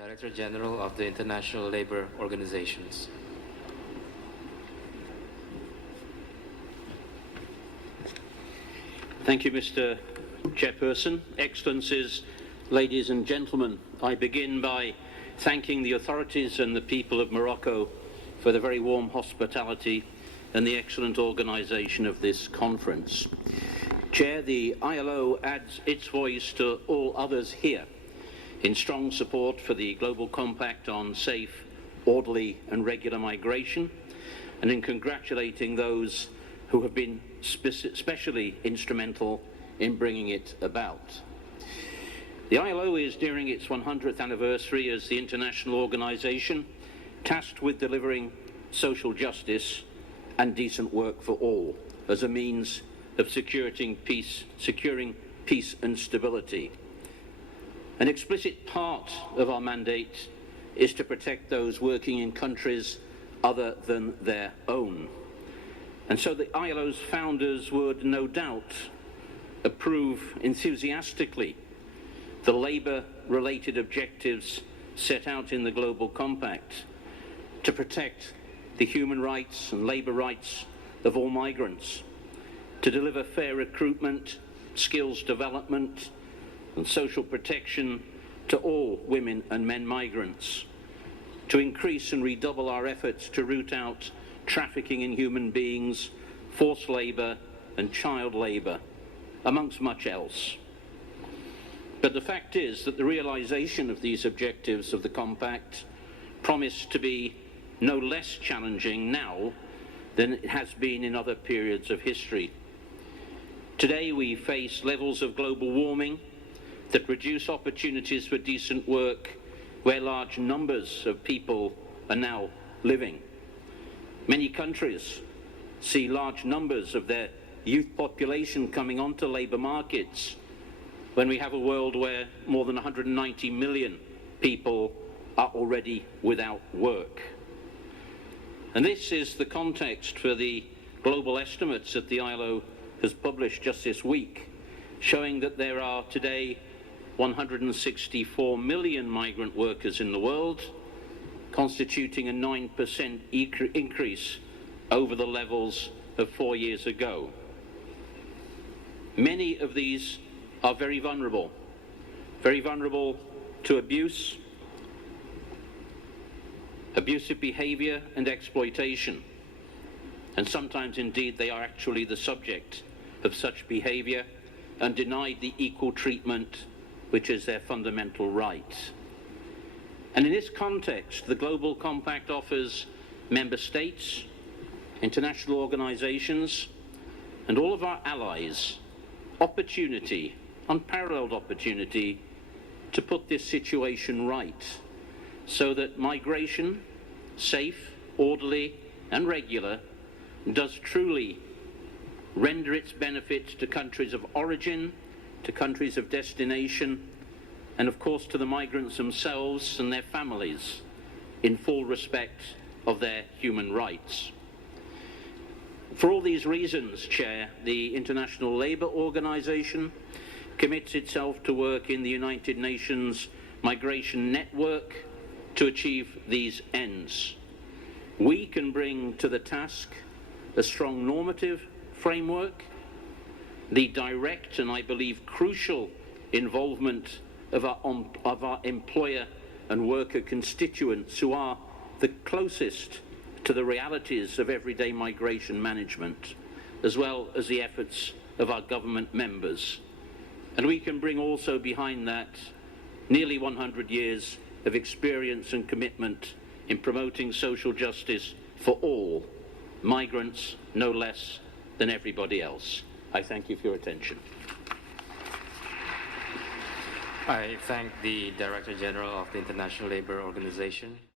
Director-General of the International Labour Organizations. Thank you, Mr. Chairperson. Excellencies, ladies and gentlemen, I begin by thanking the authorities and the people of Morocco for the very warm hospitality and the excellent organisation of this conference. Chair, the ILO adds its voice to all others here in strong support for the Global Compact on safe, orderly and regular migration, and in congratulating those who have been especially instrumental in bringing it about. The ILO is nearing its 100th anniversary as the international organisation tasked with delivering social justice and decent work for all as a means of securing peace and stability. An explicit part of our mandate is to protect those working in countries other than their own. And so the ILO's founders would no doubt approve enthusiastically the labour-related objectives set out in the Global Compact to protect the human rights and labour rights of all migrants, to deliver fair recruitment, skills development and social protection to all women and men migrants, to increase and redouble our efforts to root out trafficking in human beings, forced labour and child labour, amongst much else. But the fact is that the realisation of these objectives of the Compact promise to be no less challenging now than it has been in other periods of history. Today we face levels of global warming that reduce opportunities for decent work where large numbers of people are now living. Many countries see large numbers of their youth population coming onto labour markets when we have a world where more than 190 million people are already without work. And this is the context for the global estimates that the ILO has published just this week, showing that there are today 164 million migrant workers in the world, constituting a 9% increase over the levels of 4 years ago. Many of these are very vulnerable to abuse, abusive behaviour and exploitation. And sometimes indeed they are actually the subject of such behaviour and denied the equal treatment which is their fundamental right. And in this context, the Global Compact offers member states, international organisations, and all of our allies opportunity, unparalleled opportunity, to put this situation right, so that migration, safe, orderly and regular, does truly render its benefits to countries of origin, to countries of destination, and of course to the migrants themselves and their families, in full respect of their human rights. For all these reasons, Chair, the International Labour Organization commits itself to work in the United Nations Migration Network to achieve these ends. We can bring to the task a strong normative framework, the direct and I believe crucial involvement of our employer and worker constituents who are the closest to the realities of everyday migration management, as well as the efforts of our government members. And we can bring also behind that nearly 100 years of experience and commitment in promoting social justice for all, migrants no less than everybody else. I thank you for your attention. I thank the Director General of the International Labour Organization.